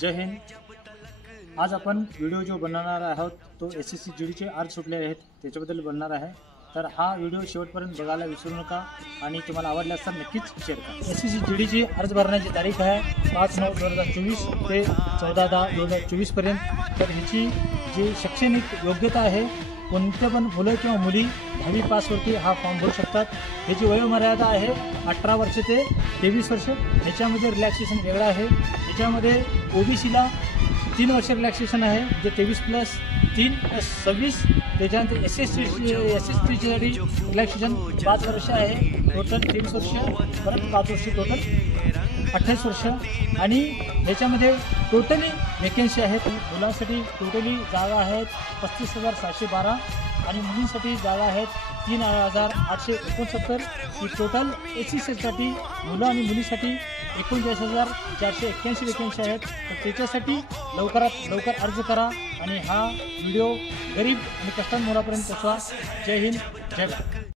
जय हिंद। आज आपण व्हिडिओ जो बनवणार आहोत तो SSC GDचे अर्ज सुटले आहेत त्याच्याबद्दल बनणार आहे। तर हा व्हिडिओ शेवटपर्यंत बघायला विसरू नका आणि तुम्हाला आवडल्यास तर नक्कीच शेअर करा। SSC GDची अर्ज भरण्याची तारीख आहे 5/9/2024 ते 14/10/2024 पर्यंत। तर ह्याची जी शैक्षणिक योग्यता आहे, कोणते पण मुलं किंवा मुली 10वी पासवरती हा फॉर्म भरू शकतात। ह्याची वयोमर्यादा आहे 18 वर्ष ते 23 वर्ष। ह्याच्यामध्ये रिलॅक्सेशन वेगळं आहे। ह्याच्यामध्ये OBCला 3 वर्ष रिलॅक्सेशन आहे, जे 23+3 + 26। त्याच्यानंतर SC/ST रिलॅक्सेशन 5 वर्ष आहे, टोटल 23 वर्ष, परत 5 वर्ष टोटल 28 वर्ष। आणि ह्याच्यामध्ये टोटली वेकेन्सी आहेत। मुलांसाठी टोटली जागा आहेत 35,712 आणि मुलींसाठी जागा आहेत 3,869। ही टोटल SC/ST मुलं आणि मुलीसाठी 39,481 वेकेन्सी आहेत। तर त्याच्यासाठी लवकरात लवकर अर्ज करा आणि हा व्हिडिओ गरीब आणि कष्टकरी मुलापर्यंत पोहोचवा। जय हिंद, जय भारत।